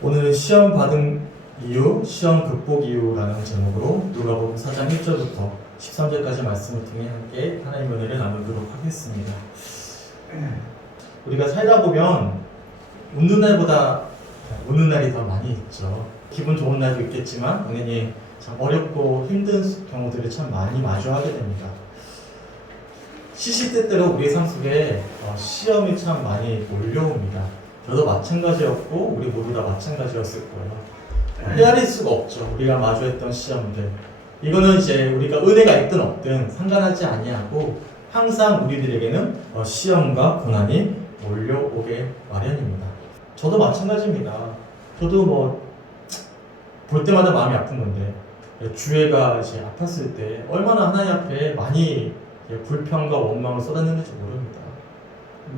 오늘은 시험 받은 이유, 시험 극복 이유라는 제목으로 누가복음 4장 1절부터 13절까지 말씀을 통해 함께 하나님의 은혜를 나누도록 하겠습니다. 우리가 살다 보면 웃는 날보다 우는 날이 더 많이 있죠. 기분 좋은 날도 있겠지만 당연히 참 어렵고 힘든 경우들을 참 많이 마주하게 됩니다. 시시때때로 우리의 삶 속에 시험이 참 많이 몰려옵니다. 저도 마찬가지였고 우리 모두 다 마찬가지였을 거예요. 헤아릴 수가 없죠. 우리가 마주했던 시험들. 이거는 이제 우리가 은혜가 있든 없든 상관하지 아니하고 항상 우리들에게는 시험과 고난이 몰려오게 마련입니다. 저도 마찬가지입니다. 저도 볼 때마다 마음이 아픈 건데 주애가 이제 아팠을 때 얼마나 하나님 앞에 많이 불평과 원망을 쏟았는지 모릅니다.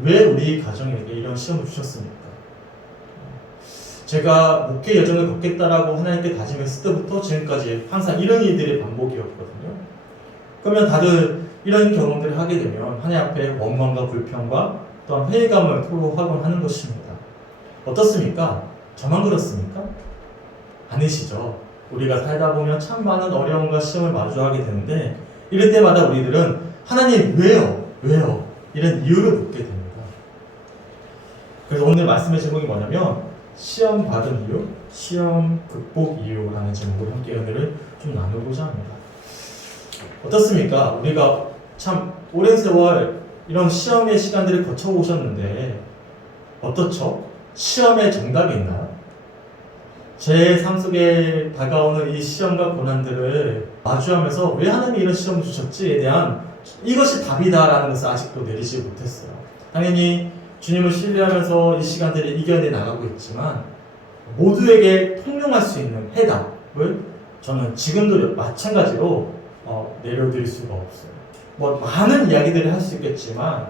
왜 우리 가정에게 이런 시험을 주셨습니까? 제가 목회 여정을 걷겠다라고 하나님께 다짐했을 때부터 지금까지 항상 이런 일들이 반복이었거든요. 그러면 다들 이런 경험들을 하게 되면 하나님 앞에 원망과 불평과 또한 회의감을 토로하곤 하는 것입니다. 어떻습니까? 저만 그렇습니까? 아니시죠. 우리가 살다 보면 참 많은 어려움과 시험을 마주하게 되는데 이럴 때마다 우리들은 하나님 왜요? 왜요? 이런 이유를 묻게 됩니다. 그래서 오늘 말씀의 제목이 뭐냐면 시험 받은 이유, 시험 극복 이유라는 제목으로 함께 은혜를 좀 나누고자 합니다. 어떻습니까? 우리가 참 오랜 세월 이런 시험의 시간들을 거쳐오셨는데 어떻죠? 시험의 정답이 있나요? 제 삶 속에 다가오는 이 시험과 고난들을 마주하면서 왜 하나님이 이런 시험을 주셨지에 대한 이것이 답이다라는 것을 아직도 내리지 못했어요. 당연히 주님을 신뢰하면서 이 시간들을 이겨내 나가고 있지만 모두에게 통용할 수 있는 해답을 저는 지금도 마찬가지로 내려드릴 수가 없어요. 많은 이야기들을 할 수 있겠지만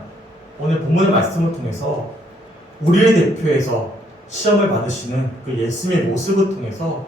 오늘 본문의 말씀을 통해서 우리를 대표해서 시험을 받으시는 그 예수님의 모습을 통해서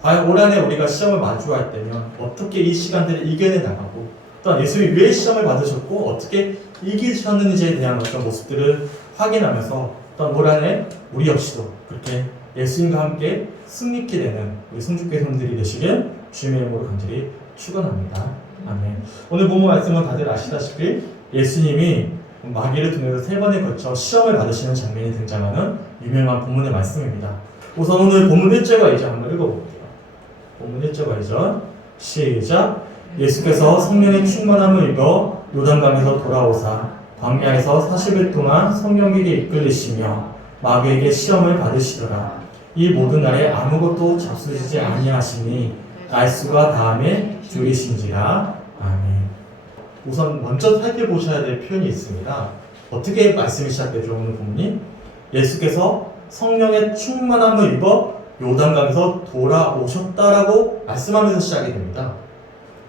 과연 올 한해 우리가 시험을 마주할 때면 어떻게 이 시간들을 이겨내 나가고 또한 예수님이 왜 시험을 받으셨고 어떻게 이기셨는지에 대한 어떤 모습들을 확인하면서 또한 올 한해 우리 역시도 그렇게 예수님과 함께 승리케 되는 우리 성주교회 성들이 되시길 주님의 이름으로 간절히 축원합니다. 아멘. 오늘 본문 말씀은 다들 아시다시피 예수님이 마귀를 통해서 3번에 걸쳐 시험을 받으시는 장면이 등장하는 유명한 본문의 말씀입니다. 우선 오늘 본문 1절과 2절 한번 읽어볼게요. 본문 1절과 2절 시작. 예수께서 성령의 충만함을 입어 요단강에서 돌아오사 광야에서 40일 동안 성령에게 이끌리시며 마귀에게 시험을 받으시더라. 이 모든 날에 아무것도 잡수시지 아니하시니 날수가 다함에 줄이신지라. 아멘. 우선 먼저 살펴보셔야 될 표현이 있습니다. 어떻게 말씀이 시작되죠? 오늘 본문이 예수께서 성령의 충만함을 입어 요단강에서 돌아오셨다라고 말씀하면서 시작이 됩니다.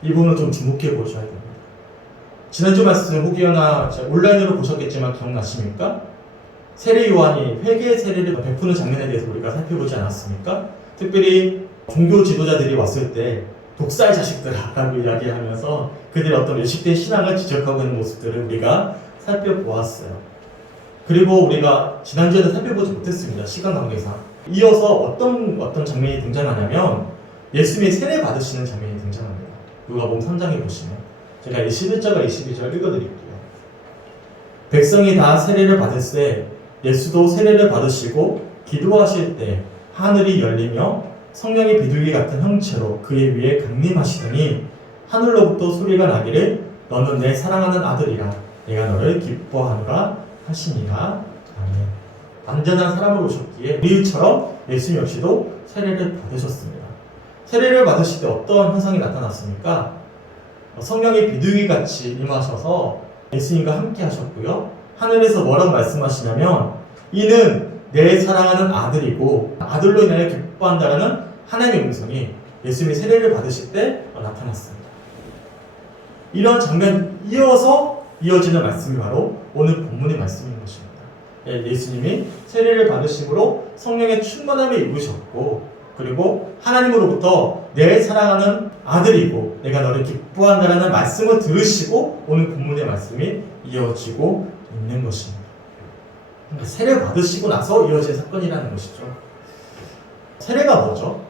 이 부분을 좀 주목해 보셔야 됩니다. 지난주 말씀 혹여나 온라인으로 보셨겠지만 기억나십니까? 세례 요한이 회개의 세례를 베푸는 장면에 대해서 우리가 살펴보지 않았습니까? 특별히 종교 지도자들이 왔을 때 독살 자식들아라고 이야기하면서 그들의 어떤 외식된 신앙을 지적하고 있는 모습들을 우리가 살펴보았어요. 그리고 우리가 지난주에는 살펴보지 못했습니다. 시간 관계상. 이어서 어떤 장면이 등장하냐면 예수님이 세례 받으시는 장면이 등장합니다. 누가복음 3장에 보시면 제가 21절과 22절 읽어드릴게요. 백성이 다 세례를 받을새 예수도 세례를 받으시고 기도하실 때 하늘이 열리며 성령의 비둘기 같은 형체로 그의 위에 강림하시더니 하늘로부터 소리가 나기를 너는 내 사랑하는 아들이라 내가 너를 기뻐하노라 하시니라. 아멘. 완전한 사람으로 오셨기에 우리처럼 예수님 역시도 세례를 받으셨습니다. 세례를 받으실 때 어떤 현상이 나타났습니까? 성령의 비둘기같이 임하셔서 예수님과 함께 하셨고요. 하늘에서 뭐라고 말씀하시냐면 이는 내 사랑하는 아들이고 아들로 인하여 기뻐한다라는 하나님의 음성이 예수님이 세례를 받으실 때 나타났습니다. 이런 장면 이어서 이어지는 말씀이 바로 오늘 본문의 말씀인 것입니다. 예수님이 세례를 받으심으로 성령의 충만함을 입으셨고 그리고 하나님으로부터 내 사랑하는 아들이고 내가 너를 기뻐한다라는 말씀을 들으시고 오늘 본문의 말씀이 이어지고 있는 것입니다. 세례를 받으시고 나서 이어진 사건이라는 것이죠. 세례가 뭐죠?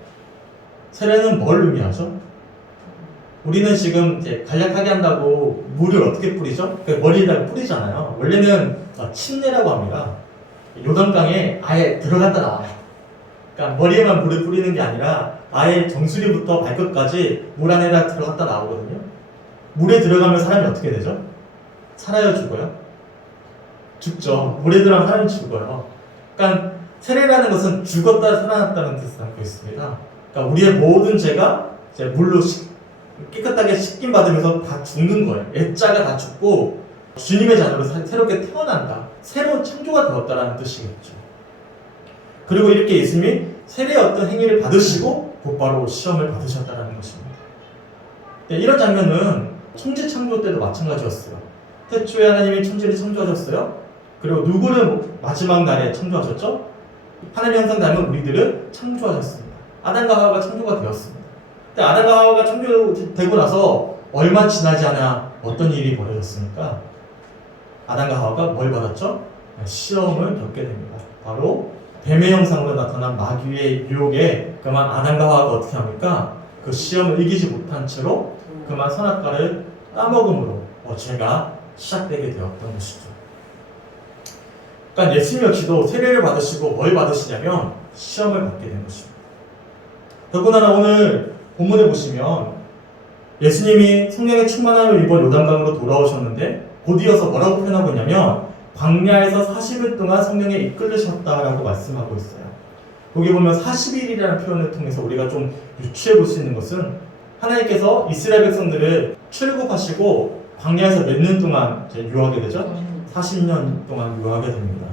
세례는 뭘 의미하죠? 우리는 지금 이제 간략하게 한다고 물을 어떻게 뿌리죠? 머리에다가 뿌리잖아요. 원래는 침례라고 합니다. 요단강에 아예 들어갔다 나와요. 그러니까 머리에만 물을 뿌리는 게 아니라 아예 정수리부터 발끝까지 물 안에다 들어갔다 나오거든요. 물에 들어가면 사람이 어떻게 되죠? 살아요, 죽어요? 죽죠. 물에 들어가면 사람이 죽어요. 그러니까 세례라는 것은 죽었다 살아났다는 뜻을 담고 있습니다. 그러니까 우리의 모든 죄가 이제 물로 깨끗하게 씻김 받으면서 다 죽는 거예요. 애자가 다 죽고 주님의 자녀로 새롭게 태어난다. 새로운 창조가 되었다라는 뜻이겠죠. 그리고 이렇게 예수님이 세례의 어떤 행위를 받으시고 곧바로 시험을 받으셨다는 것입니다. 네, 이런 장면은 천지 창조 때도 마찬가지였어요. 태초에 하나님이 천지를 창조하셨어요. 그리고 누구를 마지막 날에 창조하셨죠? 하나님의 형상 닮은 우리들을 창조하셨습니다. 아담과 하와가 창조가 되었습니다. 근데 아담과 하와가 창조되고 나서 얼마 지나지 않아 어떤 일이 벌어졌습니까? 아담과 하와가 뭘 받았죠? 시험을 겪게 됩니다. 바로 뱀의 형상으로 나타난 마귀의 유혹에 그만 아담과 하와가 어떻게 합니까? 그 시험을 이기지 못한 채로 그만 선악과를 따먹음으로 죄가 시작되게 되었던 것이죠. 그러니까 예수님 역시도 세례를 받으시고 뭘 받으시냐면 시험을 받게 된 것입니다. 더군다나 오늘 본문에 보시면 예수님이 성령의 충만함을 입어 요단강으로 돌아오셨는데 곧 이어서 뭐라고 표현하고 있냐면 광야에서 40일 동안 성령에 이끌리셨다라고 말씀하고 있어요. 여기 보면 40일이라는 표현을 통해서 우리가 좀 유추해 볼 수 있는 것은 하나님께서 이스라엘 백성들을 출국하시고 광야에서 몇 년 동안 유하게 되죠? 40년 동안 유하게 됩니다.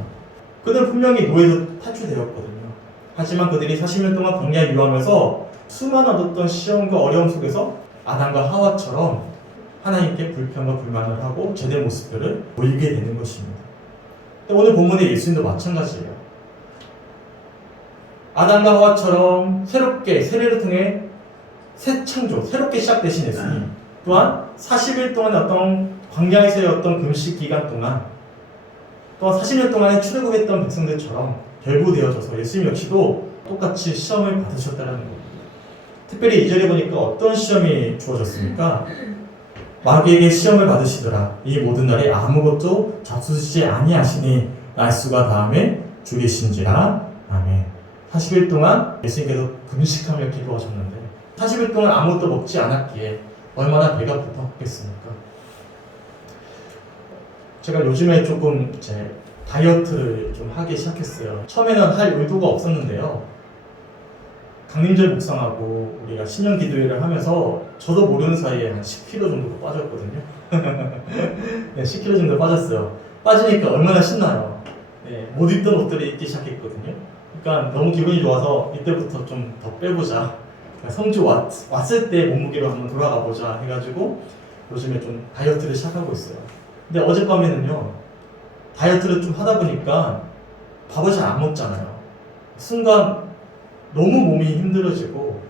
그들은 분명히 노예에서 탈출되었거든요. 하지만 그들이 40년 동안 광야에 유하면서 수많은 어떤 시험과 어려움 속에서 아담과 하와처럼 하나님께 불평과 불만을 하고 제된 모습들을 보이게 되는 것입니다. 오늘 본문의 예수님도 마찬가지예요. 아담과 하와처럼 새롭게 세례를 통해 새 창조, 새롭게 시작되신 예수님 또한 40일 동안의 어떤 광야에서의 어떤 금식 기간 동안 또한 40년 동안에 출애굽했던 백성들처럼 결부되어져서 예수님 역시도 똑같이 시험을 받으셨다는 겁니다. 특별히 2절에 보니까 어떤 시험이 주어졌습니까? 마귀에게 시험을 받으시더라. 이 모든 날에 아무것도 잡수시지 아니하시니 날수가 다음에 줄이신지라. 아멘. 40일 동안 예수님께서 금식하며 기도하셨는데 40일 동안 아무것도 먹지 않았기에 얼마나 배가 고팠겠습니까? 제가 요즘에 조금 이제 다이어트를 좀 하기 시작했어요. 처음에는 할 의도가 없었는데요. 강림절 묵상하고 우리가 신년 기도회를 하면서 저도 모르는 사이에 한 10kg 정도 빠졌거든요. 네, 10kg 정도 빠졌어요. 빠지니까 얼마나 신나요. 네, 못 입던 옷들이 입기 시작했거든요. 그러니까 너무 기분이 좋아서 이때부터 좀 더 빼보자. 성주 왔을 때 몸무게로 한번 돌아가 보자 해가지고 요즘에 좀 다이어트를 시작하고 있어요. 근데 어젯밤에는요, 다이어트를 좀 하다 보니까 밥을 잘 안 먹잖아요. 순간 너무 몸이 힘들어지고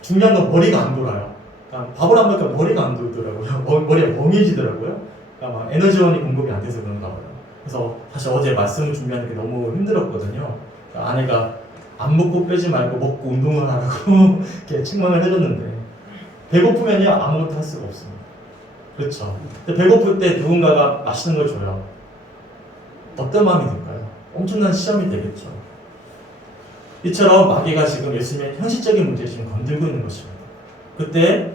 중요한 건 머리가 안 돌아요. 그러니까 밥을 안 먹으니까 머리가 안 돌더라고요. 머리가 멍해지더라고요. 그러니까 막 에너지원이 공급이 안 돼서 그런가 봐요. 그래서 사실 어제 말씀을 준비하는 게 너무 힘들었거든요. 그러니까 아내가 안 먹고 빼지 말고 먹고 운동을 하라고 이렇게 책망을 해줬는데 배고프면요 아무것도 할 수가 없습니다. 그렇죠. 근데 배고플 때 누군가가 맛있는 걸 줘요. 어떤 마음이 들까요? 엄청난 시험이 되겠죠. 이처럼 마귀가 지금 예수님의 현실적인 문제를 지금 건들고 있는 것입니다. 그때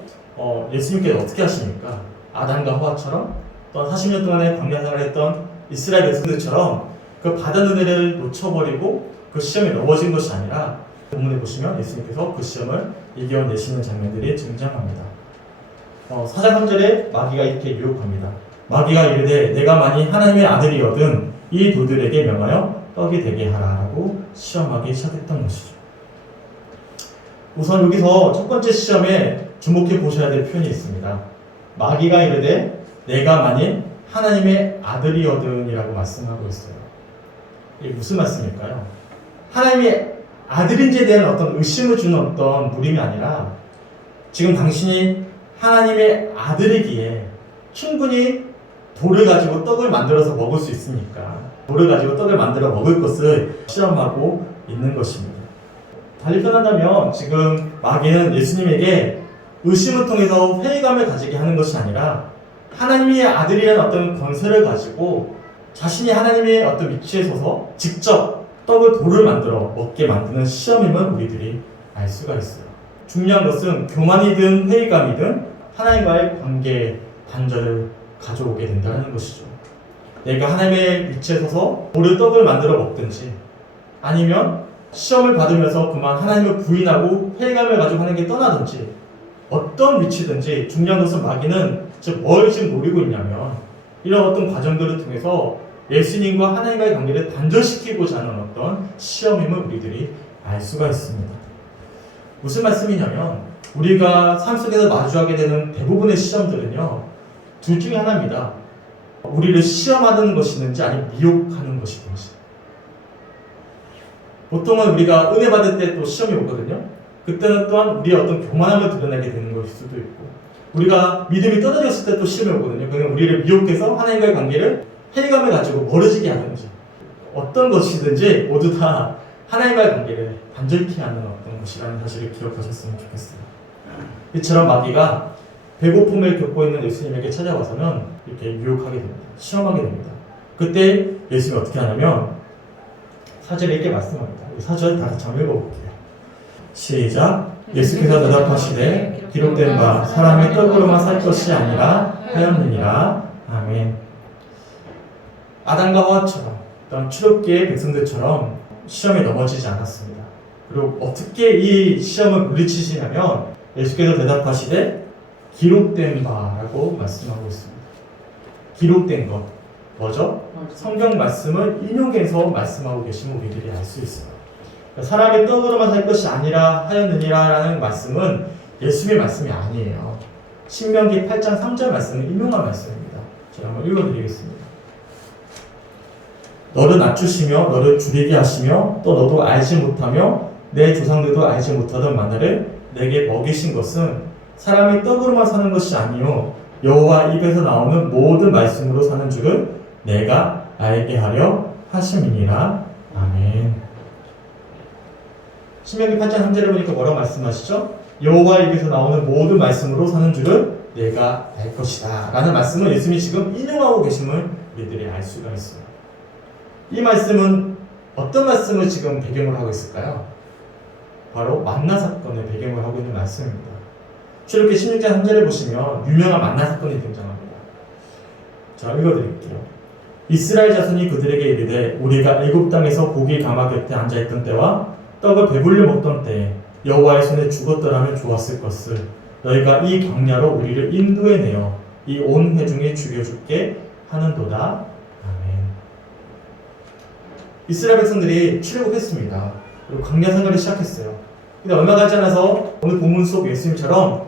예수님께서 어떻게 하십니까? 아담과 하와처럼 또 40년 동안의 광야 생활을 했던 이스라엘 백성들처럼 그 받은 은혜를 놓쳐버리고 그 시험에 넘어진 것이 아니라 본문에 보시면 예수님께서 그 시험을 이겨내시는 장면들이 등장합니다. 4장 3절에 마귀가 이렇게 유혹합니다. 마귀가 이르되 내가 만일 하나님의 아들이거든 이 돌들에게 명하여 떡이 되게 하라라고 시험하기 시작했던 것이죠. 우선 여기서 첫 번째 시험에 주목해 보셔야 될 표현이 있습니다. 마귀가 이르되 내가 만일 하나님의 아들이거든이라고 말씀하고 있어요. 이게 무슨 말씀일까요? 하나님의 아들인지에 대한 어떤 의심을 주는 어떤 물음이 아니라 지금 당신이 하나님의 아들이기에 충분히 돌을 가지고 떡을 만들어서 먹을 수 있으니까 돌을 가지고 떡을 만들어 먹을 것을 시험하고 있는 것입니다. 달리 표현한다면 지금 마귀는 예수님에게 의심을 통해서 회의감을 가지게 하는 것이 아니라 하나님의 아들이라는 어떤 권세를 가지고 자신이 하나님의 어떤 위치에 서서 직접 떡을 돌을 만들어 먹게 만드는 시험임을 우리들이 알 수가 있어요. 중요한 것은 교만이든 회의감이든 하나님과의 관계에 단절을 가져오게 된다는 것이죠. 내가 하나님의 위치에 서서 돌을 떡을 만들어 먹든지 아니면 시험을 받으면서 그만 하나님을 부인하고 회의감을 가지고 하는 게 떠나든지 어떤 위치든지 중요한 것은 마귀는 뭘 지금 노리고 있냐면 이런 어떤 과정들을 통해서 예수님과 하나님과의 관계를 단절시키고자 하는 어떤 시험임을 우리들이 알 수가 있습니다. 무슨 말씀이냐면 우리가 삶 속에서 마주하게 되는 대부분의 시험들은요 둘 중에 하나입니다. 우리를 시험하는 것이든지 아니면 미혹하는 것이든지. 보통은 우리가 은혜 받을 때 또 시험이 오거든요. 그때는 또한 우리의 어떤 교만함을 드러내게 되는 것일 수도 있고 우리가 믿음이 떨어졌을 때 또 시험이 오거든요. 그러면 우리를 미혹해서 하나님과의 관계를 회의감을 가지고 멀어지게 하든지 어떤 것이든지 모두 다 하나님과의 관계를 단절케 하는 어떤 것이라는 사실을 기억하셨으면 좋겠어요. 이처럼 마귀가 배고픔을 겪고 있는 예수님에게 찾아와서는 이렇게 유혹하게 됩니다. 시험하게 됩니다. 그때 예수님이 어떻게 하냐면 4절에 이렇게 말씀합니다. 4절 다 같이 한번 읽어볼게요. 시작. 예수께서 대답하시되 기록된 바 사람의 떡으로만 살 것이 아니라 하였느니라. 아멘. 아담과 하와처럼 어떤 출애굽기의 백성들처럼 시험에 넘어지지 않았습니다. 그리고 어떻게 이 시험을 물리치시냐면 예수께서 대답하시되 기록된 바라고 말씀하고 있습니다. 기록된 것 뭐죠? 성경 말씀을 인용해서 말씀하고 계시면 우리들이 알 수 있어요. 사람의 떡으로만 살 것이 아니라 하였느니라 라는 말씀은 예수님의 말씀이 아니에요. 신명기 8장 3절 말씀을 인용한 말씀입니다. 제가 한번 읽어드리겠습니다. 너를 낮추시며 너를 줄이게 하시며 또 너도 알지 못하며 내 조상들도 알지 못하던 만나를 내게 먹이신 것은 사람이 떡으로만 사는 것이 아니요 여호와 입에서 나오는 모든 말씀으로 사는 줄을 내가 알게 하려 하심이니라. 아멘. 신명기 8장 3절에 보니까 뭐라고 말씀하시죠? 여호와 입에서 나오는 모든 말씀으로 사는 줄을 내가 알 것이다 라는 말씀을 예수님이 지금 인용하고 계심을 우리들이 알 수가 있어요. 이 말씀은 어떤 말씀을 지금 배경으로 하고 있을까요? 바로 만나 사건을 배경으로 하고 있는 말씀입니다. 출애굽기 16장 3절에 보시면 유명한 만나 사건이 등장합니다. 자, 읽어드릴게요. 이스라엘 자손이 그들에게 이르되 우리가 애굽 땅에서 고기 가마 곁에 앉아있던 때와 떡을 배불려 먹던 때에 여호와의 손에 죽었더라면 좋았을 것을 너희가 이 광야로 우리를 인도해내어 이 온 회중에 죽여줄게 하는도다. 아멘. 이스라엘 백성들이 출애굽했습니다. 그리고 광야 생활을 시작했어요. 근데 얼마 가지 않아서 오늘 본문 속 예수님처럼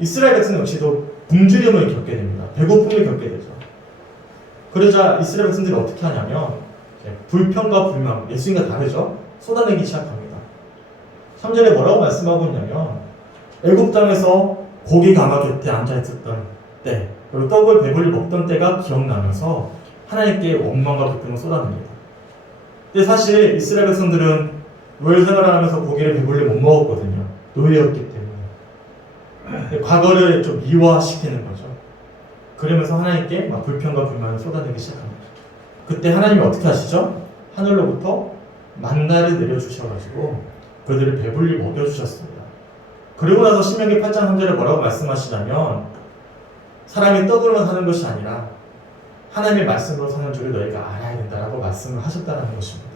이스라엘 백성 역시도 굶주림을 겪게 됩니다. 배고픔을 겪게 되죠. 그러자 이스라엘 백성들이 어떻게 하냐면 불평과 불만, 예수님과 다르죠? 쏟아내기 시작합니다. 3절에 뭐라고 말씀하고 있냐면 애굽 땅에서 고기 가마 곁에 앉아있었던 때 그리고 떡을 배불리 먹던 때가 기억나면서 하나님께 원망과 불평을 쏟아냅니다. 근데 사실 이스라엘 백성들은 노예 생활을 하면서 고기를 배불리 못 먹었거든요. 노예였기 때문에. 과거를 좀 미화시키는 거죠. 그러면서 하나님께 막 불평과 불만을 쏟아내기 시작합니다. 그때 하나님이 어떻게 하시죠? 하늘로부터 만나를 내려주셔가지고 그들을 배불리 먹여주셨습니다. 그리고 나서 신명기 8장 3절에 뭐라고 말씀하시냐면 사람이 떡으로만 사는 것이 아니라 하나님의 말씀으로 사는 줄을 너희가 알아야 된다라고 말씀을 하셨다는 것입니다.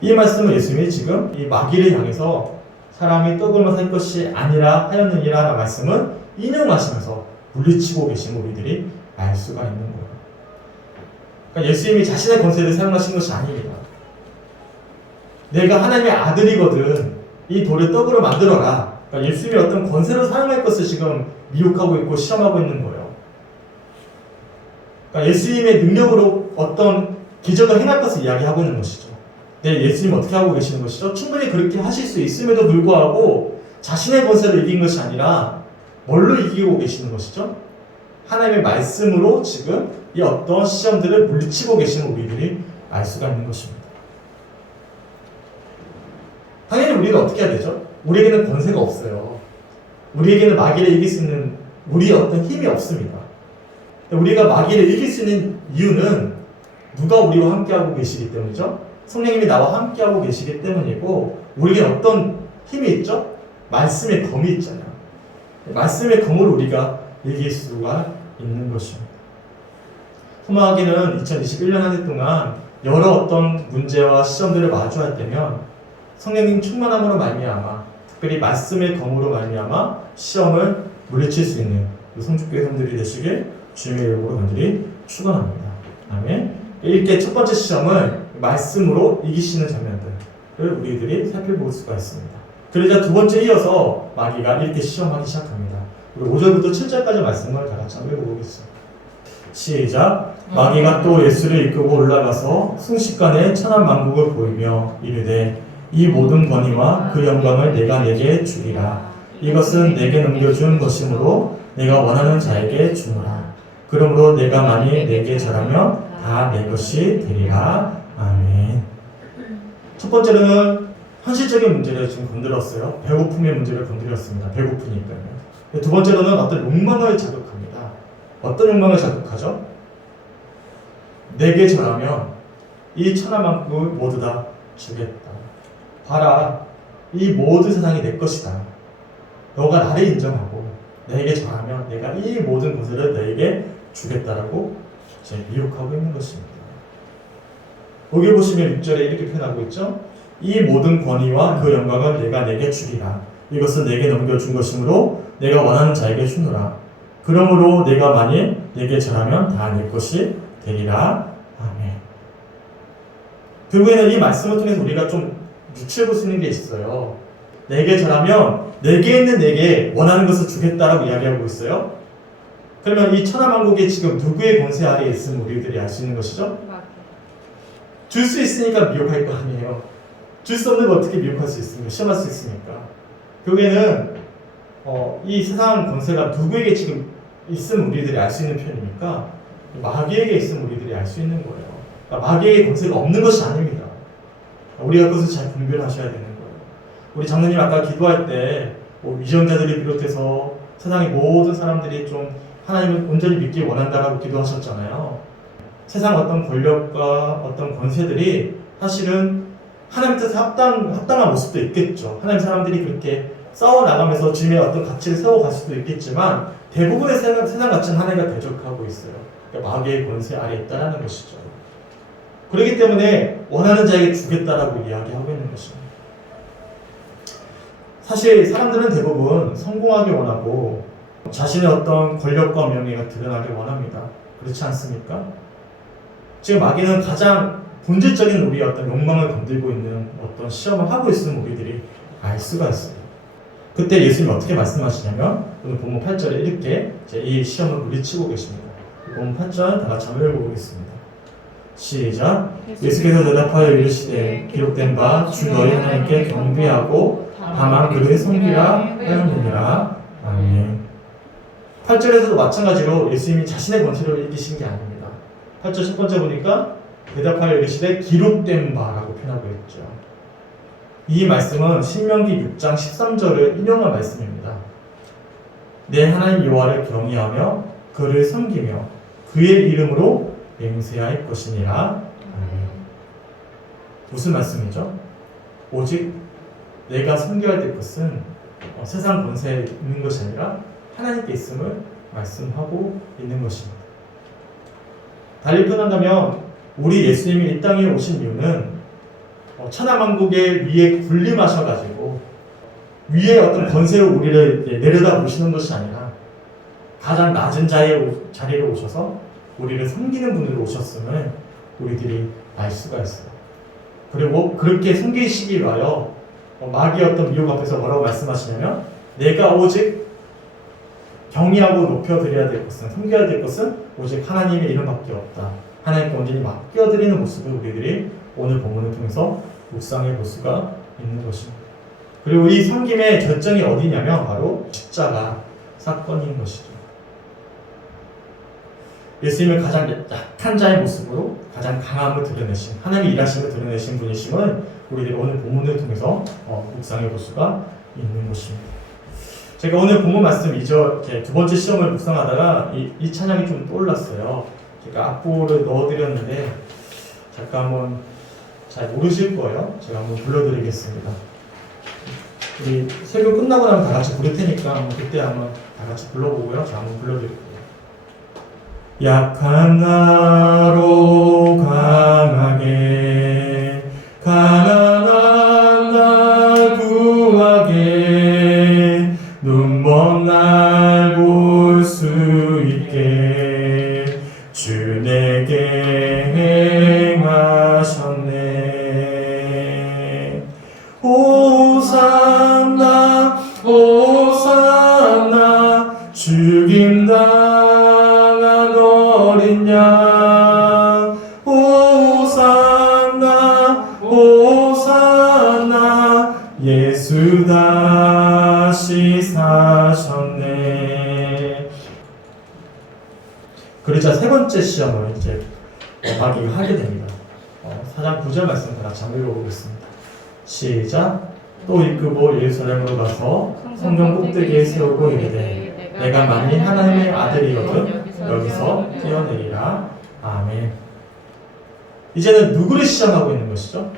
이 말씀을 예수님이 지금 이 마귀를 향해서 사람이 떡으로만 살 것이 아니라 하였느니라 라는 말씀을 인용하시면서 물리치고 계신 우리들이 알 수가 있는 거예요. 그러니까 예수님이 자신의 권세를 사용하신 것이 아닙니다. 내가 하나님의 아들이거든 이 돌을 떡으로 만들어라. 그러니까 예수님이 어떤 권세를 사용할 것을 지금 미혹하고 있고 시험하고 있는 거예요. 그러니까 예수님의 능력으로 어떤 기적을 행할 것을 이야기하고 있는 것이죠. 네, 예수님 어떻게 하고 계시는 것이죠? 충분히 그렇게 하실 수 있음에도 불구하고 자신의 권세로 이긴 것이 아니라 뭘로 이기고 계시는 것이죠? 하나님의 말씀으로 지금 이 어떤 시험들을 물리치고 계시는 우리들이 알 수가 있는 것입니다. 당연히 우리는 어떻게 해야 되죠? 우리에게는 권세가 없어요. 우리에게는 마귀를 이길 수 있는 우리의 어떤 힘이 없습니다. 우리가 마귀를 이길 수 있는 이유는 누가 우리와 함께하고 계시기 때문이죠? 성령님이 나와 함께하고 계시기 때문이고, 우리에게 어떤 힘이 있죠? 말씀의 검이 있잖아요. 말씀의 검으로 우리가 이길 수가 있는 것입니다. 소망하기는 2021년 한 해 동안 여러 어떤 문제와 시험들을 마주할 때면 성령님 충만함으로 말미암아, 특별히 말씀의 검으로 말미암아 시험을 물리칠 수 있는 성축교회 성들이 되시길 주님의 이름으로 간절히 축원합니다. 아멘. 이렇게 첫 번째 시험을 말씀으로 이기시는 장면들을 우리들이 살펴볼 수가 있습니다. 그러자 두 번째 이어서 마귀가 이렇게 시험하기 시작합니다. 우리 5절부터 7절까지 말씀을 다 같이 한번 읽어보겠습니다. 시작. 마귀가 또 예수를 이끌고 올라가서 순식간에 천한 만국을 보이며 이르되 이 모든 권위와 그 영광을 내가 내게 주리라. 이것은 내게 넘겨준 것이므로 내가 원하는 자에게 주노라. 그러므로 내가 만일 내게 절하면 다 내 것이 되리라. 아멘. 첫 번째는 현실적인 문제를 지금 건드렸어요. 배고픔의 문제를 건드렸습니다. 배고프니까요. 두 번째로는 어떤 욕망을 자극합니다. 어떤 욕망을 자극하죠? 내게 절하면 이 천하만국을 모두 다 주겠다. 봐라, 이 모든 세상이 내 것이다. 너가 나를 인정하고 내게 절하면 내가 이 모든 것을 너에게 주겠다라고 미혹하고 있는 것입니다. 여기 보시면 6절에 이렇게 표현하고 있죠. 이 모든 권위와 그 영광을 내가 내게 주리라. 이것은 내게 넘겨준 것이므로 내가 원하는 자에게 주노라. 그러므로 내가 만일 내게 절하면 다 내 것이 되리라. 아멘. 결국에는 이 말씀을 통해서 우리가 좀 유추해 볼 수 있는 게 있어요. 내게 절하면 내게 있는 내게 원하는 것을 주겠다라고 이야기하고 있어요. 그러면 이 천하만국이 지금 누구의 권세 아래에 있으면 우리들이 알 수 있는 것이죠? 줄 수 있으니까 미혹할 거 아니에요. 줄 수 없는 거 어떻게 미혹할 수 있습니까? 시험할 수 있습니까? 결국에는 이 세상 권세가 누구에게 지금 있으면 우리들이 알 수 있는 편입니까? 마귀에게 있으면 우리들이 알 수 있는 거예요. 그러니까 마귀에게 권세가 없는 것이 아닙니다. 우리가 그것을 잘 분별하셔야 되는 거예요. 우리 장로님 아까 기도할 때 위정자들을 비롯해서 세상의 모든 사람들이 좀 하나님을 온전히 믿기 원한다라고 기도하셨잖아요. 세상 어떤 권력과 어떤 권세들이 사실은 하나님 뜻에 합당한 모습도 있겠죠. 하나님 사람들이 그렇게 싸워나가면서 주님의 어떤 가치를 세워갈 수도 있겠지만 대부분의 세상 가치는 하나님과 대적하고 있어요. 그러니까 마귀의 권세 아래에 있다는 것이죠. 그렇기 때문에 원하는 자에게 주겠다라고 이야기하고 있는 것입니다. 사실 사람들은 대부분 성공하기 원하고 자신의 어떤 권력과 명예가 드러나길 원합니다. 그렇지 않습니까? 지금 마귀는 가장 본질적인 우리의 어떤 욕망을 건들고 있는 어떤 시험을 하고 있으면 우리들이 알 수가 있어요. 그때 예수님이 어떻게 말씀하시냐면 오늘 본문 8절에 이렇게 이 시험을 물리치고 계십니다. 본문 8절 다 같이 한번 읽어보겠습니다. 시작. 예수께서 대답하여 이르시되 기록된 바 주 너희 하나님께 경배하고 다만 그를 섬기라 하였느니라. 아멘. 8절에서도 마찬가지로 예수님이 자신의 권세를 이기신 게 아닙니다. 8절 첫 번째 보니까 대답하여 이르시되 기록된 바라고 표현하고 있죠. 이 말씀은 신명기 6장 13절을 인용한 말씀입니다. 내 하나님 여호와를 경외하며 그를 섬기며 그의 이름으로 맹세할 것이니라. 무슨 말씀이죠? 오직 내가 섬겨야 될 것은 세상 권세에 있는 것이 아니라 하나님께 있음을 말씀하고 있는 것입니다. 달리 표현한다면 우리 예수님이 이 땅에 오신 이유는 천하만국의 위에 군림하셔가지고 위에 어떤 권세로 우리를 내려다 보시는 것이 아니라 가장 낮은 자리에 오셔서 우리를 섬기는 분으로 오셨음을 우리들이 알 수가 있어요. 그리고 그렇게 섬기시기 위하여 마귀의 어떤 미혹 앞에서 뭐라고 말씀하시냐면 내가 오직 경외하고 높여드려야 될 것은, 섬겨야 될 것은 오직 하나님의 이름밖에 없다. 하나님께 온전히 맡겨드리는 모습을 우리들이 오늘 본문을 통해서 묵상해 볼 수가 있는 것입니다. 그리고 이 섬김의 결정이 어디냐면 바로 십자가 사건인 것이죠. 예수님을 가장 약한 자의 모습으로 가장 강함을 드러내신, 하나님의 일하심을 드러내신 분이심을 우리들이 오늘 본문을 통해서 묵상해 볼 수가 있는 것입니다. 제가 오늘 본문 말씀 이렇게 두 번째 시험을 묵상하다가 이 찬양이 좀 떠올랐어요. 제가 악보를 넣어드렸는데 잠깐 한번 잘 모르실 거예요. 제가 한번 불러드리겠습니다. 우리 설교 끝나고 나면 다 같이 부를 테니까 그때 한번 다 같이 불러보고요. 제가 한번 불러드릴게요. 약한 나로 강하게 가난한 나 구하게 눈먼 날 볼 수 있게 주 내게 행하셨네. 호산나 호산나 죽임당한 어린 양 호산나 호산나 예수 다시 사셨네. 그러자 세 번째 시험을 이제 마귀가 하게 됩니다. 4장 9절 말씀 다 같이 한번 읽어보겠습니다. 시작. 또 이끄고 예루살렘으로 가서 성전 꼭대기에 세우고 이르되 내가 만일 하나님의 아들이거든 여기서 뛰어내리라. 아멘. 이제는 누구를 시험하고 있는 것이죠?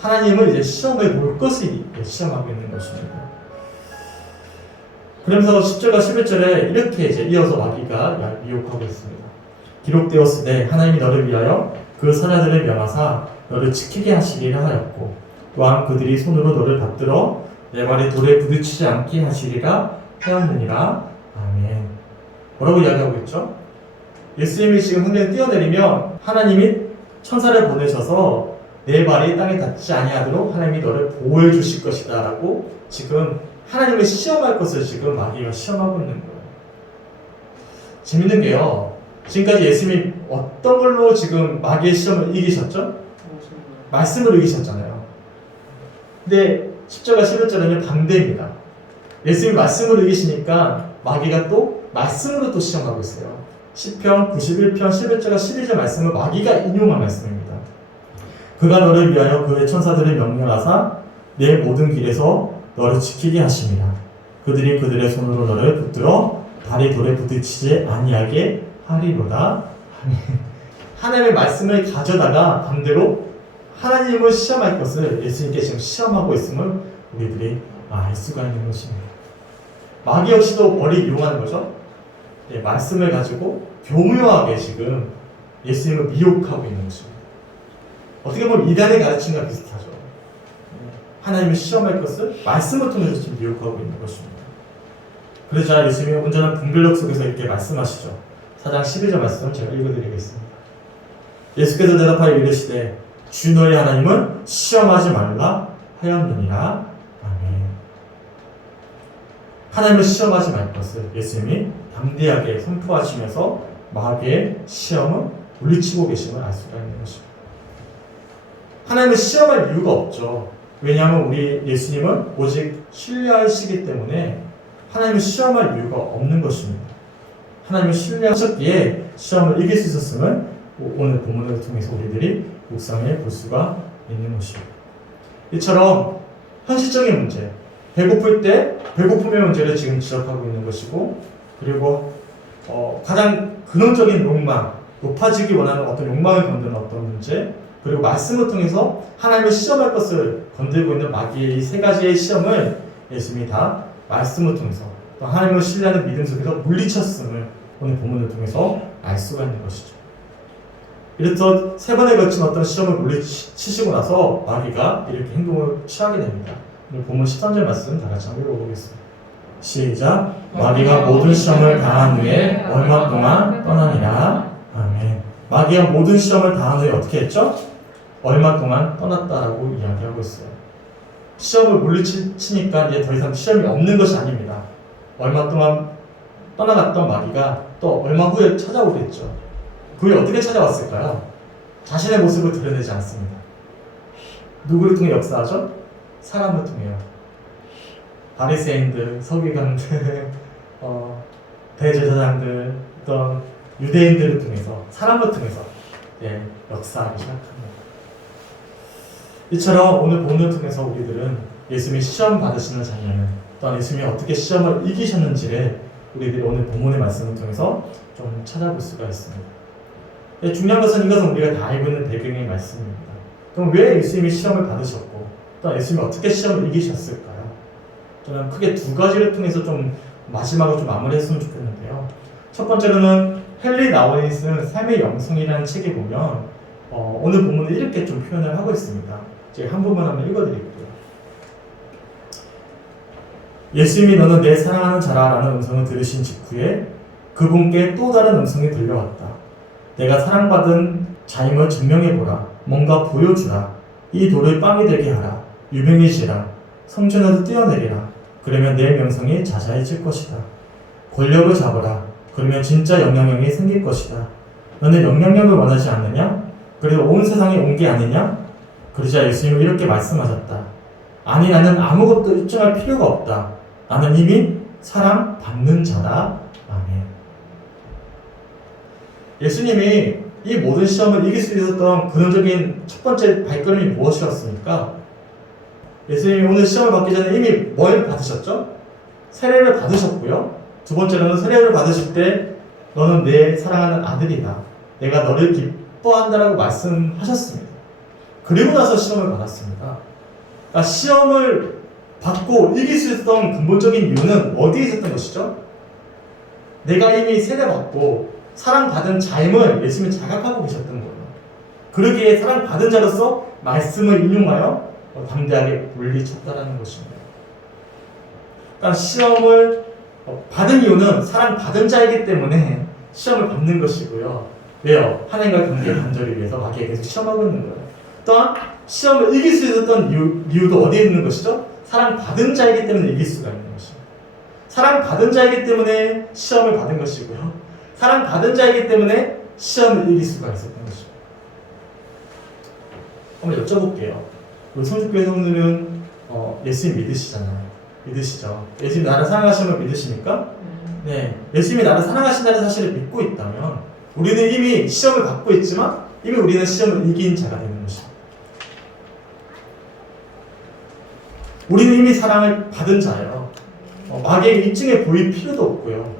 하나님을 이제 시험해 볼 것을 시험하고 있는 것입니다. 그러면서 10절과 11절에 이렇게 이제 이어서 마귀가 미혹하고 있습니다. 기록되었으되 하나님이 너를 위하여 그 선자들을 명하사 너를 지키게 하시리라 하였고 또한 그들이 손으로 너를 받들어 내 발에 돌에 부딪히지 않게 하시리라 하였느니라. 아멘. 뭐라고 이야기하고 있죠? 예수님이 지금 흔히 뛰어내리면 하나님이 천사를 보내셔서 내 발이 땅에 닿지 아니하도록 하나님이 너를 보호해 주실 것이다 라고 지금 하나님을 시험할 것을 지금 마귀가 시험하고 있는 거예요. 재밌는 게요, 지금까지 예수님이 어떤 걸로 지금 마귀의 시험을 이기셨죠? 말씀으로 이기셨잖아요. 근데 10절과 11절은 반대입니다. 예수님이 말씀으로 이기시니까 마귀가 또 말씀으로 또 시험하고 있어요. 시편 91편 11절과 12절 말씀은 마귀가 인용한 말씀입니다. 그가 너를 위하여 그의 천사들을 명령하사 내 모든 길에서 너를 지키게 하심이라. 그들이 그들의 손으로 너를 붙들어 발이 돌에 부딪히지 아니하게 하리로다. 하나님의 말씀을 가져다가 반대로 하나님을 시험할 것을 예수님께 지금 시험하고 있음을 우리들이 알 수가 있는 것입니다. 마귀 역시도 머리 이용하는 거죠. 말씀을 가지고 교묘하게 지금 예수님을 미혹하고 있는 것입니다. 어떻게 보면 이단의 가르침과 비슷하죠. 하나님을 시험할 것을 말씀을 통해서 지금 미혹하고 있는 것입니다. 그러자 예수님이 온전한 분별력 속에서 이렇게 말씀하시죠. 4장 12절 말씀 제가 읽어드리겠습니다. 예수께서 대답하여 이르시되 주 너희 하나님은 시험하지 말라 하였느니라. 아멘. 하나님을 시험하지 말 것을 예수님이 담대하게 선포하시면서 마귀의 시험을 물리치고 계심을 알 수가 있는 것입니다. 하나님을 시험할 이유가 없죠. 왜냐하면 우리 예수님은 오직 신뢰하시기 때문에 하나님을 시험할 이유가 없는 것입니다. 하나님을 신뢰하셨기에 시험을 이길 수 있었음을 오늘 본문을 통해서 우리들이 묵상해 볼 수가 있는 것입니다. 이처럼 현실적인 문제, 배고플 때 배고픔의 문제를 지금 지적하고 있는 것이고, 그리고 가장 근원적인 욕망, 높아지기 원하는 어떤 욕망을 건드는 어떤 문제, 그리고 말씀을 통해서 하나님을 시험할 것을 건들고 있는 마귀의 이 세 가지의 시험을 예수님이 다 말씀을 통해서 또 하나님을 신뢰하는 믿음 속에서 물리쳤음을 오늘 본문을 통해서 알 수가 있는 것이죠. 이렇듯 세 번에 걸친 어떤 시험을 물리치시고 나서 마귀가 이렇게 행동을 취하게 됩니다. 오늘 본문 13절 말씀 다 같이 한번 읽어보겠습니다. 시작. 마귀가 모든 시험을 당한 후에 얼마 동안 떠나니라. 아멘. 마귀가 모든 시험을 당한 후에 어떻게 했죠? 얼마 동안 떠났다라고 이야기하고 있어요. 시험을 물리치니까 이제 더 이상 시험이 없는 것이 아닙니다. 얼마 동안 떠나갔던 마귀가 또 얼마 후에 찾아오겠죠. 그게 어떻게 찾아왔을까요? 자신의 모습을 드러내지 않습니다. 누구를 통해 역사하죠? 사람을 통해요. 바리새인들, 서기관들, 대제사장들, 어떤 유대인들을 통해서, 사람을 통해서 역사하기 시작합니다. 이처럼 오늘 본문을 통해서 우리들은 예수님이 시험 받으시는 장면을, 또한 예수님이 어떻게 시험을 이기셨는지를 우리들이 오늘 본문의 말씀을 통해서 좀 찾아볼 수가 있습니다. 중요한 것은 이것은 우리가 다 알고 있는 배경의 말씀입니다. 그럼 왜 예수님이 시험을 받으셨고 또 예수님이 어떻게 시험을 이기셨을까요? 저는 크게 두 가지를 통해서 좀 마지막으로 좀 마무리했으면 좋겠는데요. 첫 번째로는 헨리 나우인이 쓴 삶의 영성이라는 책에 보면 오늘 본문을 이렇게 좀 표현을 하고 있습니다. 제가 한 부분 한번 읽어드릴게요. 예수님이 너는 내 사랑하는 자라 라는 음성을 들으신 직후에 그분께 또 다른 음성이 들려왔다. 내가 사랑받은 자임을 증명해보라. 뭔가 보여주라. 이 돌을 빵이 되게 하라. 유명해지라. 성전에도 뛰어내리라. 그러면 내 명성이 자자해질 것이다. 권력을 잡아라. 그러면 진짜 영향력이 생길 것이다. 너는 영향력을 원하지 않느냐? 그래도 온 세상에 온 게 아니냐? 그러자 예수님은 이렇게 말씀하셨다. 아니 나는 아무것도 입증할 필요가 없다. 나는 이미 사랑받는 자다. 아멘. 예수님이 이 모든 시험을 이길 수 있었던 근원적인 첫 번째 발걸음이 무엇이었습니까? 예수님이 오늘 시험을 받기 전에 이미 뭘 받으셨죠? 세례를 받으셨고요. 두 번째로는 세례를 받으실 때 너는 내 사랑하는 아들이다. 내가 너를 기뻐한다라고 말씀하셨습니다. 그리고 나서 시험을 받았습니다. 그러니까 시험을 받고 이길 수 있었던 근본적인 이유는 어디에 있었던 것이죠? 내가 이미 세례받고 사랑받은 자임을 예수님이 자각하고 계셨던 거예요. 그러기에 사랑받은 자로서 말씀을 인용하여 담대하게 물리쳤다라는 것입니다. 그러니까 시험을 받은 이유는 사랑받은 자이기 때문에 시험을 받는 것이고요. 왜요? 하나님과 관계의 단절을 위해서 마귀에 계속 시험하고 있는 거예요. 또한 시험을 이길 수 있었던 이유도 어디에 있는 것이죠? 사랑받은 자이기 때문에 이길 수가 있는 것입니다. 사랑받은 자이기 때문에 시험을 받은 것이고요. 사랑받은 자이기 때문에 시험을 이길 수가 있었던 것입니다. 한번 여쭤볼게요. 우리 성주교회 성도들은 예수님 믿으시잖아요. 믿으시죠? 예수님이 나를 사랑하시는 걸 믿으십니까? 네. 예수님이 나를 사랑하신다는 사실을 믿고 있다면 우리는 이미 시험을 받고 있지만 이미 우리는 시험을 이긴 자가 되는 것입니다. 우리는 이미 사랑을 받은 자예요. 마귀에게 입증해 보일 필요도 없고요.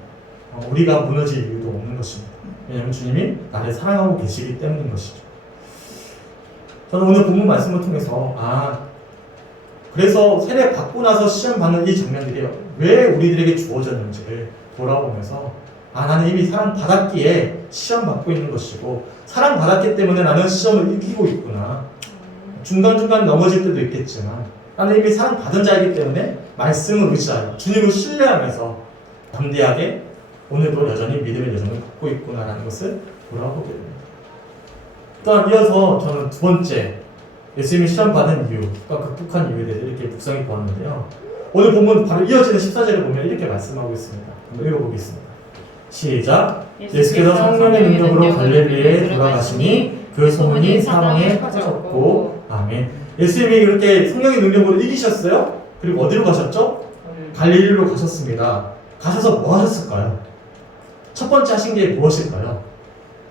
우리가 무너질 이유도 없는 것입니다. 왜냐하면 주님이 나를 사랑하고 계시기 때문인 것이죠. 저는 오늘 본문 말씀을 통해서 그래서 세례 받고 나서 시험 받는 이 장면들이 왜 우리들에게 주어졌는지를 돌아보면서 나는 이미 사랑받았기에 시험 받고 있는 것이고 사랑받았기 때문에 나는 시험을 이기고 있구나. 중간중간 넘어질 때도 있겠지만 나는 이미 사랑받은 자이기 때문에 말씀을 의지하여 주님을 신뢰하면서 담대하게 오늘도 여전히 믿음의 여정을 갖고 있구나라는 것을 돌아보게 됩니다. 또한 이어서 저는 두 번째 예수님이 시험 받은 이유가 극복한 이유에 대해서 이렇게 묵상해 보았는데요. 오늘 본문 바로 이어지는 14절을 보면 이렇게 말씀하고 있습니다. 한번 읽어보겠습니다. 시작. 예수께서 성령의 능력으로 갈릴리에 돌아가시니 그 소문이 사방에 퍼졌고 아멘. 예수님이 이렇게 성령의 능력으로 이기셨어요. 그리고 어디로 가셨죠? 갈릴리로 가셨습니다. 가셔서 뭐 하셨을까요? 첫 번째 하신 게 무엇일까요?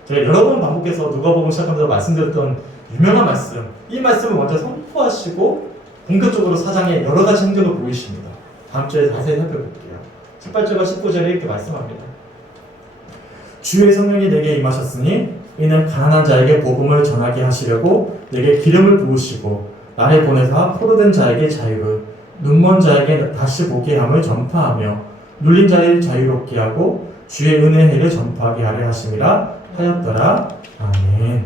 제가 여러 번 반복해서 누가복음 시작하면서 말씀드렸던 유명한 말씀, 이 말씀을 먼저 선포하시고 본격적으로 사장에 여러 가지 행동을 보이십니다. 다음 주에 자세히 살펴볼게요. 18절과 19절에 이렇게 말씀합니다. 주의 성령이 내게 임하셨으니 이는 가난한 자에게 복음을 전하게 하시려고 내게 기름을 부으시고 나를 보내사 포로된 자에게 자유를, 눈먼 자에게 다시 보게 함을 전파하며 눌린 자를 자유롭게 하고 주의 은혜의 해를 전파하게 하려 하심이라 하였더라. 아멘.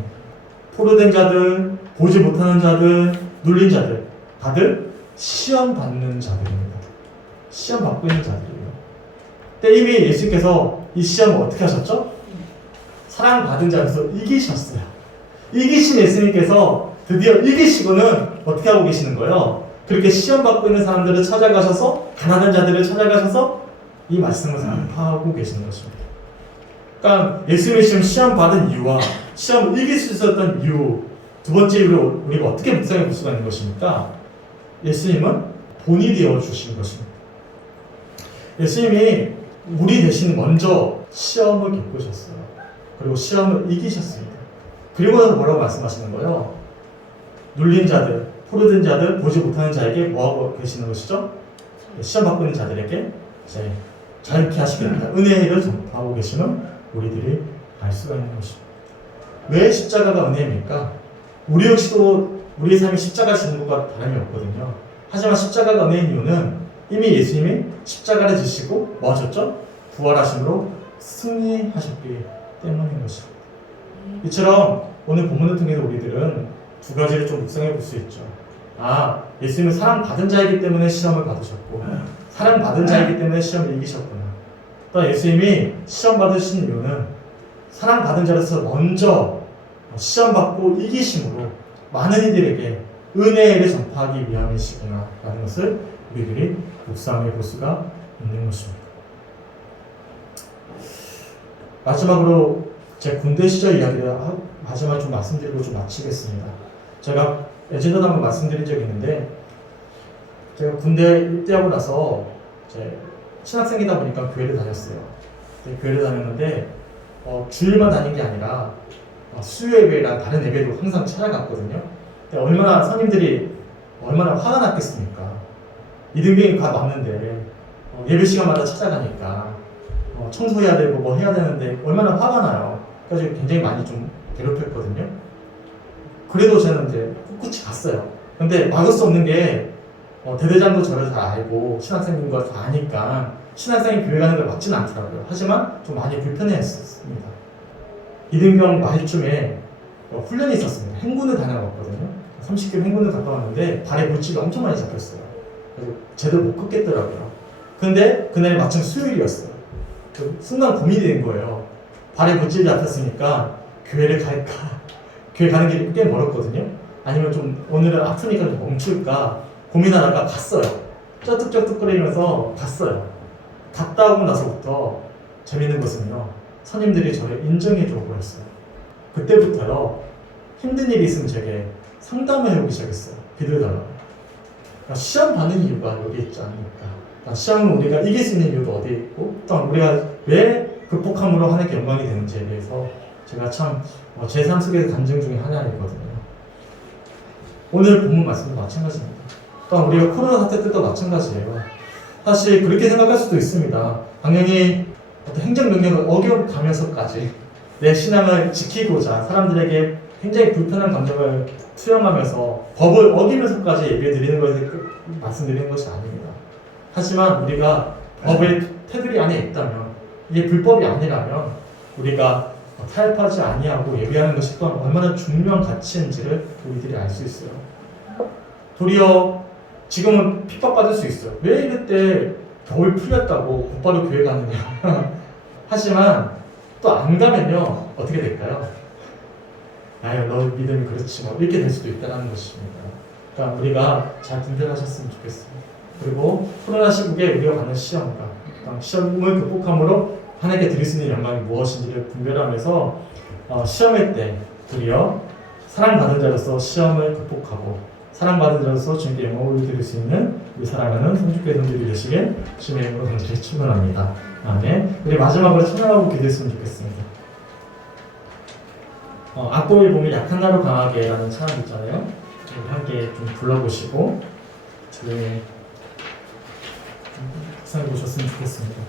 포로된 자들, 보지 못하는 자들, 눌린 자들, 다들 시험 받는 자들입니다. 시험 받고 있는 자들이에요. 근데 이미 예수께서 이 시험을 어떻게 하셨죠? 사랑받은 자로서 이기셨어요. 이기신 예수님께서 드디어 이기시고는 어떻게 하고 계시는 거예요? 그렇게 시험 받고 있는 사람들을 찾아가셔서 가난한 자들을 찾아가셔서 이 말씀을 전파하고 계시는 것입니다. 그러니까 예수님이 지금 시험 받은 이유와 시험을 이길 수 있었던 이유, 두 번째 이유로 우리가 어떻게 묵상해 볼 수가 있는 것입니까? 예수님은 본이 되어 주신 것입니다. 예수님이 우리 대신 먼저 시험을 겪으셨어요. 그리고 시험을 이기셨습니다. 그리고 나서 뭐라고 말씀하시는 거예요? 눌린 자들, 포로된 자들, 보지 못하는 자에게 뭐하고 계시는 것이죠? 시험 받고 있는 자들에게 이제 자유케 하시겠다. 은혜의 일을 전파하고 계시는 우리들이 알 수가 있는 것입니다. 왜 십자가가 은혜입니까? 우리 역시도 우리의 삶이 십자가 지는 것과 다름이 없거든요. 하지만 십자가가 은혜인 이유는 이미 예수님이 십자가를 지시고 뭐 하셨죠? 부활하심으로 승리하셨기 때문인 것입니다. 이처럼 오늘 본문을 통해서 우리들은 두 가지를 좀 묵상해 볼 수 있죠. 아, 예수님은 사랑받은 자이기 때문에 시험을 받으셨고 사랑받은 자이기 때문에 시험을 이기셨구나. 또 예수님이 시험 받으신 이유는 사랑받은 자로서 먼저 시험받고 이기심으로 많은 이들에게 은혜를 전파하기 위함이시구나 라는 것을 우리들이 묵상해 볼 수가 있는 것입니다. 마지막으로 제 군대 시절 이야기를 마지막에 좀 말씀드리고 좀 마치겠습니다. 제가 예전에도 한번 말씀드린 적이 있는데 제가 군대 입대하고 나서 이제 신학생이다 보니까 교회를 다녔어요. 교회를 다녔는데 주일만 다닌 게 아니라 수요예배랑 다른 예배도 항상 찾아갔거든요. 근데 얼마나 선임들이 얼마나 화가 났겠습니까? 이등병이 다 왔는데 예배 시간마다 찾아가니까 청소해야 되고 뭐 해야 되는데 얼마나 화가 나요. 그래서 굉장히 많이 좀 괴롭혔거든요. 그래도 저는 이제 꿋꿋이 갔어요. 근데 막을 수 없는 게 대대장도 저를 다 알고 신학생인 걸 다 아니까 신학생이 교회 가는 걸 막지는 않더라고요. 하지만 좀 많이 불편해했습니다. 이등병 말쯤에 훈련이 있었습니다. 행군을 다녀왔거든요. 30km 행군을 갔다 왔는데 발에 물집이 엄청 많이 잡혔어요. 그래서 제대로 못 걷겠더라고요. 근데 그날이 마침 수요일이었어요. 순간 고민이 된 거예요. 발에 물집이 잡혔으니까 교회를 갈까? 교회 가는 길이 꽤 멀었거든요. 아니면 좀 오늘은 아프니까 좀 멈출까 고민하다가 갔어요. 쩌뚝쩌뚝거리면서 갔어요. 갔다 오고 나서부터 재밌는 것은요. 선임들이 저를 인정해 줘 버렸어요. 그때부터요. 힘든 일이 있으면 제게 상담을 해오기 시작했어요. 비도해달라고. 시험 받는 이유가 여기 있지 않습니까? 시험은 우리가 이길 수 있는 이유도 어디에 있고 또 우리가 왜 극복함으로 하나님께 영광이 되는지에 대해서 제가 참 제 삶 속의 간증 중에 하나이거든요. 오늘 본문 말씀도 마찬가지입니다. 또한 우리가 코로나 사태 때도 마찬가지예요. 사실 그렇게 생각할 수도 있습니다. 당연히 어떤 행정명령을 어겨가면서까지 내 신앙을 지키고자 사람들에게 굉장히 불편한 감정을 투영하면서 법을 어기면서까지 예배 드리는 것을 말씀드리는 것이 아닙니다. 하지만 우리가 법의 테두리 안에 있다면 이게 불법이 아니라면 우리가 타협하지 아니하고 예배하는 것이 또한 얼마나 중요한 가치인지를 우리들이 알 수 있어요. 도리어 지금은 핍박받을 수 있어요. 왜 이럴 때 겨울 풀렸다고 곧바로 교회 가느냐. 하지만 또 안 가면요 어떻게 될까요? 아유 너 믿음이 그렇지 뭐 이렇게 될 수도 있다는 것입니다. 그러니까 우리가 잘 분별하셨으면 좋겠습니다. 그리고 코로나 시국에 우리가 받는 시험과 시험을 극복함으로 하나님께 드릴 수 있는 영광이 무엇인지를 분별하면서 시험일 때 도리어 사랑받은 자로서 시험을 극복하고 사랑받은 자로서 주님께 영광을 드릴 수 있는 우리 사랑하는 성주교회 성도들이 되시길 주님의 이름으로 간절히 축원합니다. 아멘. 우리 마지막으로 찬양하고 기도했으면 좋겠습니다. 악보를 보면 약한 나로 강하게 라는 찬양 있잖아요. 우리 함께 좀 불러보시고 조용히 묵상해 보셨으면 좋겠습니다.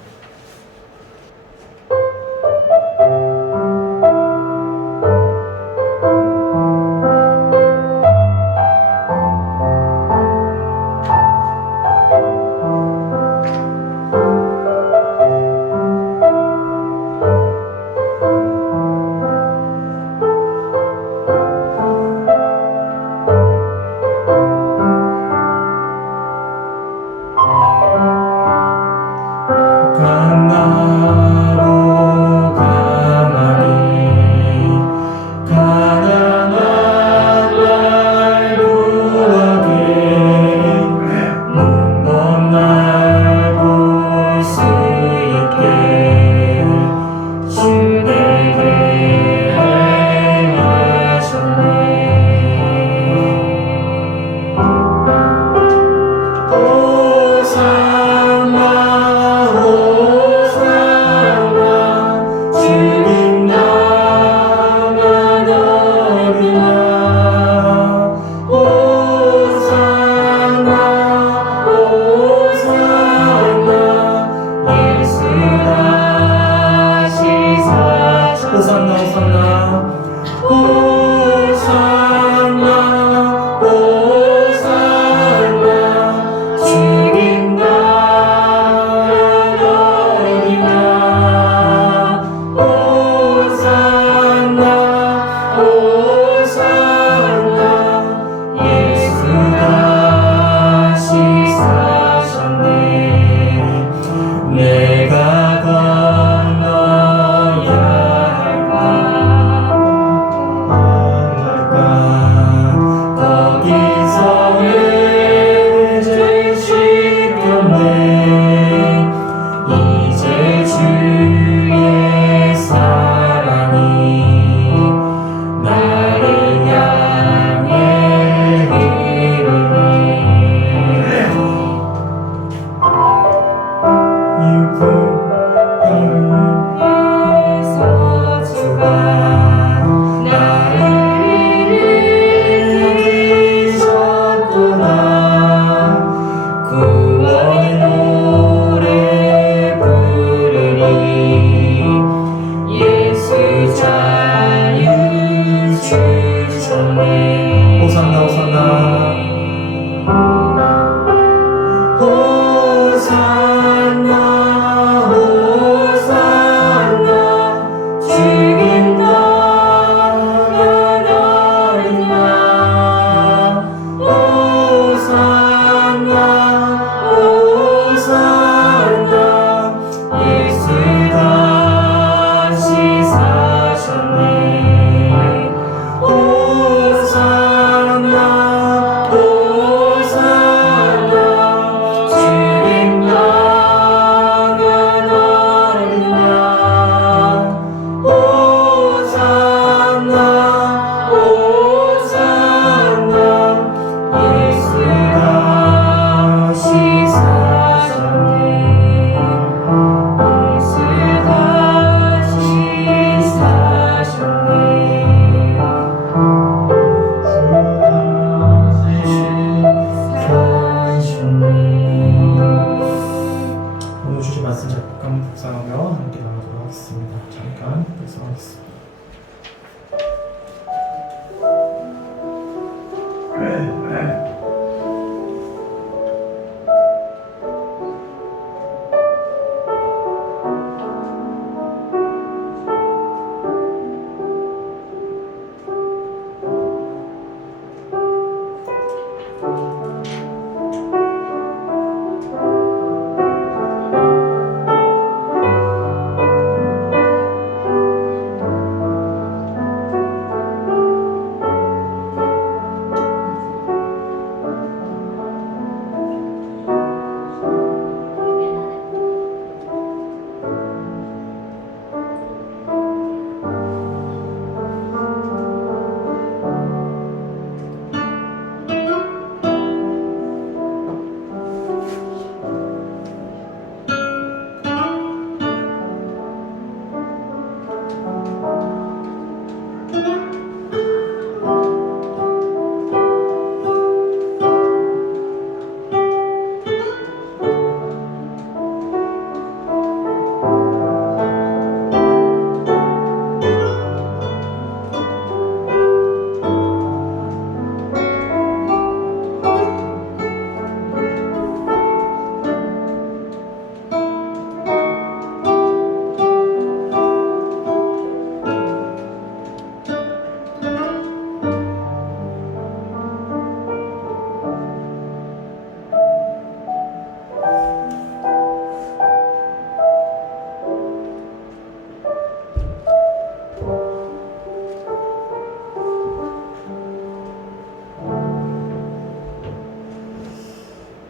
주셨네. 호산나 호산나 호산나 호산나 주님 나라는 야 호산나 호산나 예수 다시 사셨네. 호산나 호산나 주님 나라는 어린양 호산나 호산나 예수 다시 사셨네. 예수 다시 사셨네. 오늘 주신 말씀 잠깐 묵상하며 함께 나가도록 하겠습니다. 잠깐 묵상하겠습니다.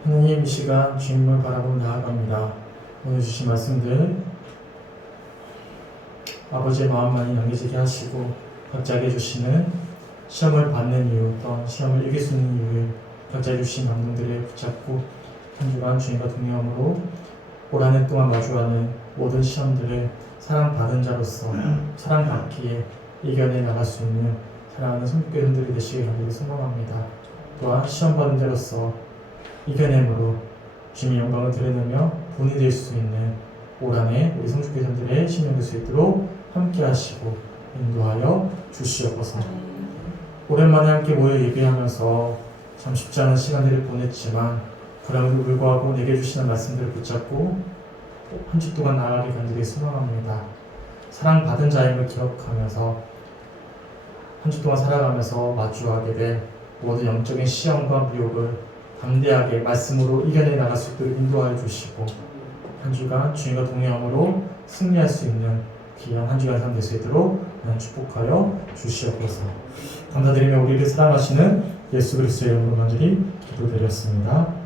하나님, 이 시간 주님을 바라보고 나아갑니다. 오늘 주신 말씀들 아버지의 마음만이 양해지게 하시고 각자에게 주시는 시험을 받는 이유 또한 시험을 이길 수 있는 이유를 각자에게 주신 감동들을 붙잡고 한 주간 주님과 동행함으로 올 한 해 동안 마주하는 모든 시험들을 사랑받은 자로서 사랑받기에 이겨내 나갈 수 있는 사랑하는 성교회원들이 되시길 간절히 소망합니다. 또한 시험받은 자로서 이겨냄으로 주님의 영광을 드러내며 본이 될 수 있는 올 한 해 우리 성축교회원들의 신령 될 수 있도록 함께 하시고 인도하여 주시옵소서. 오랜만에 함께 모여 예배하면서 참 쉽지 않은 시간들을 보냈지만 그럼에도 불구하고 내게 주시는 말씀들을 붙잡고 한 주 동안 나아가길 간절히 소망합니다. 사랑받은 자임을 기억하면서 한 주 동안 살아가면서 마주하게 될 모든 영적인 시험과 미혹을 담대하게 말씀으로 이겨내 나갈 수 있도록 인도하여 주시고 한 주간 주님과 동행함으로 승리할 수 있는 귀한 한 주간 삶 될 수 있도록 축복하여 주시옵소서. 감사드리며 우리를 사랑하시는 예수 그리스도의 이름으로 간절히 기도드렸습니다.